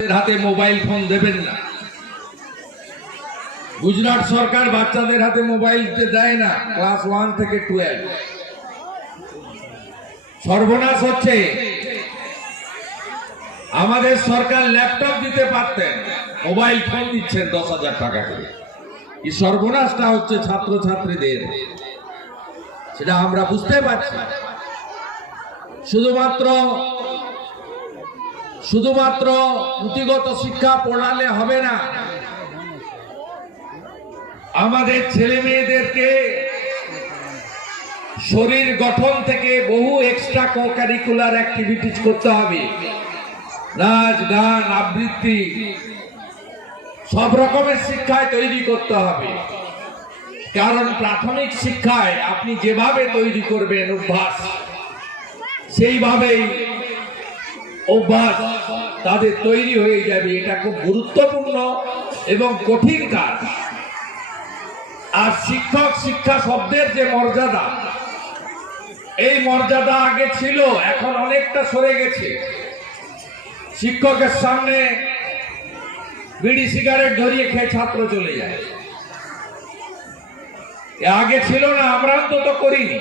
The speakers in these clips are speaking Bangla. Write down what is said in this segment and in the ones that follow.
হাতে মোবাইল ফোন দেবেন না। গুজরাট সরকার বাচ্চাদের হাতে মোবাইল দেয় না, ক্লাস ওয়ান থেকে টুয়েলভ। সর্বনাশ হচ্ছে। আমাদের সরকার ল্যাপটপ দিতে পারতেন, মোবাইল ফোন দিচ্ছেন দশ হাজার টাকা করে। এই সর্বনাশটা হচ্ছে ছাত্রছাত্রীদের। সেটা আমরা বুঝতে পারছি। শুধুমাত্র শুধুমাত্র পুঁথিগত শিক্ষা পড়ালে হবে না। আমাদের ছেলে মেয়েদেরকে শরীর গঠন থেকে বহু এক্সট্রা কো কারিকুলার অ্যাক্টিভিটিস করতে হবে। নাচ, গান, আবৃত্তি, সব রকমের শিক্ষায় তৈরি করতে হবে। কারণ প্রাথমিক শিক্ষায় আপনি যেভাবে তৈরি করবেন অভ্যাস, সেইভাবেই অভ্যাস তাদের তৈরি হয়ে যাবে। এটা খুব গুরুত্বপূর্ণ এবং কঠিন কাজ। আর শিক্ষক, শিক্ষা শব্দের যে মর্যাদা, এই মর্যাদা আগে ছিল, এখন অনেকটা সরে গেছে। শিক্ষকের সামনে বিড়ি, সিগারেট ধরিয়ে খেয়ে ছাত্র চলে যায়। আগে ছিল না, আমরা অন্তত করিনি।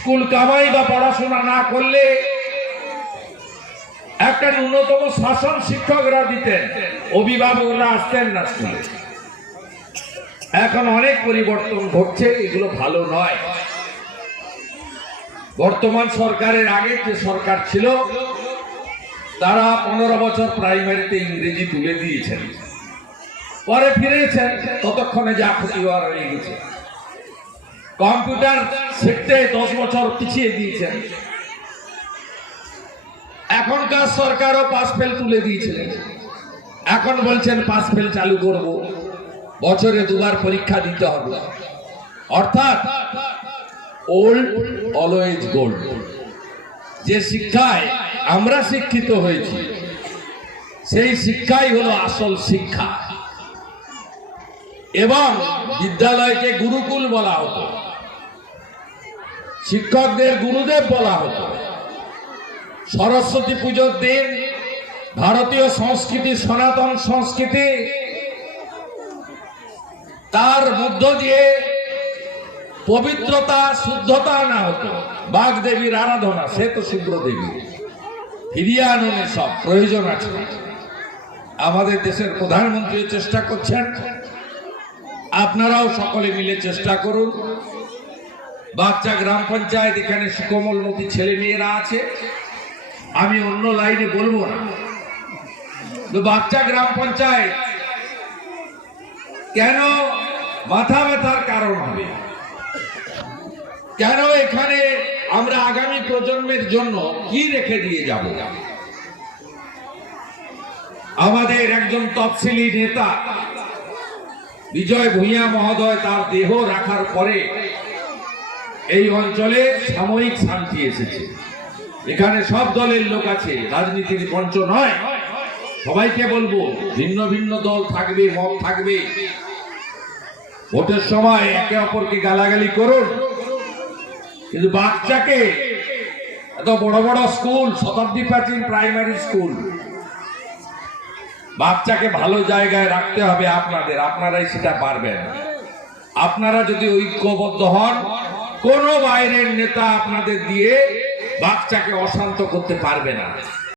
স্কুল কামাই বা পড়াশোনা না করলে একটা ন্যূনতম শাসন শিক্ষকরা দিতেন, অভিভাবকরা আসতেন না স্কুলে। এখন অনেক পরিবর্তন ঘটছে, এগুলো ভালো নয়। বর্তমান সরকারের আগে যে সরকার ছিল, তারা পনেরো বছর প্রাইমারিতে ইংরেজি তুলে দিয়েছেন। পরে ফিরেছেন, ততক্ষণে যা ক্ষতি হওয়ার হয়ে গেছে। কম্পিউটার শিখতে দশ বছর পিছিয়ে দিয়েছেন এখনকার সরকারও পাস ফেল তুলে দিয়েছিলেন। এখন বলছেন পাস ফেল চালু করব। বছরে দুবার পরীক্ষা দিতে হবে। অর্থাৎ ওল্ড অলওয়েজ গোল্ড যে শিক্ষায় আমরা শিক্ষিত হয়েছি, সেই শিক্ষাই হলো আসল শিক্ষা। এবং বিদ্যালয়কে গুরুকুল বলা হতো। শিক্ষকদের গুরুদেব বলা হতো। সরস্বতী পুজোর দিন ভারতীয় সংস্কৃতি, সনাতন সংস্কৃতি তার মধ্য দিয়ে পবিত্রতা, শুদ্ধতা না হতো। বাঘ দেবীর আরাধনা, সে তো শুভ্র দেবী ফিরিয়ে আননে সব প্রয়োজন আছে। আমাদের দেশের প্রধানমন্ত্রী চেষ্টা করছেন। আপনারাও সকলে মিলে চেষ্টা করুন। বাচ্চা গ্রাম পঞ্চায়েত, এখানে সুকোমলমতি ছেলে মেয়েরা আছে। আমি অন্য লাইনে বলব না। বাচ্চা গ্রাম পঞ্চায়েত, কেন মাথা ব্যথার কারণ হবে? কেন এখানে আমরা আগামী প্রজন্মের জন্য কি রেখে দিয়ে যাব? আমাদের একজন তফসিলি নেতা, বিজয় ভূঁইয়া মহোদয়, তার দেহ রাখার পরে এই অঞ্চলে সাময়িক শান্তি এসেছে। এখানে সব দলের লোক আছে, রাজনীতির মঞ্চ নয়। সবাইকে বলব, ভিন্ন ভিন্ন দল থাকবে, মত থাকবে। ভোটের সময় একে অপরকে গালাগালি করুন। কিন্তু বাচ্চাকে, এত বড় বড় স্কুল, শতাব্দী প্রাচীন প্রাইমারি স্কুল, বাচ্চাকে ভালো জায়গায় রাখতে হবে আপনাদের, আপনারাই সেটা পারবেন। আপনারা যদি ঐক্যবদ্ধ হন কোন বাইরের নেতা আপনাদের দিয়ে বাচ্চাকে অশান্ত করতে পারবে না।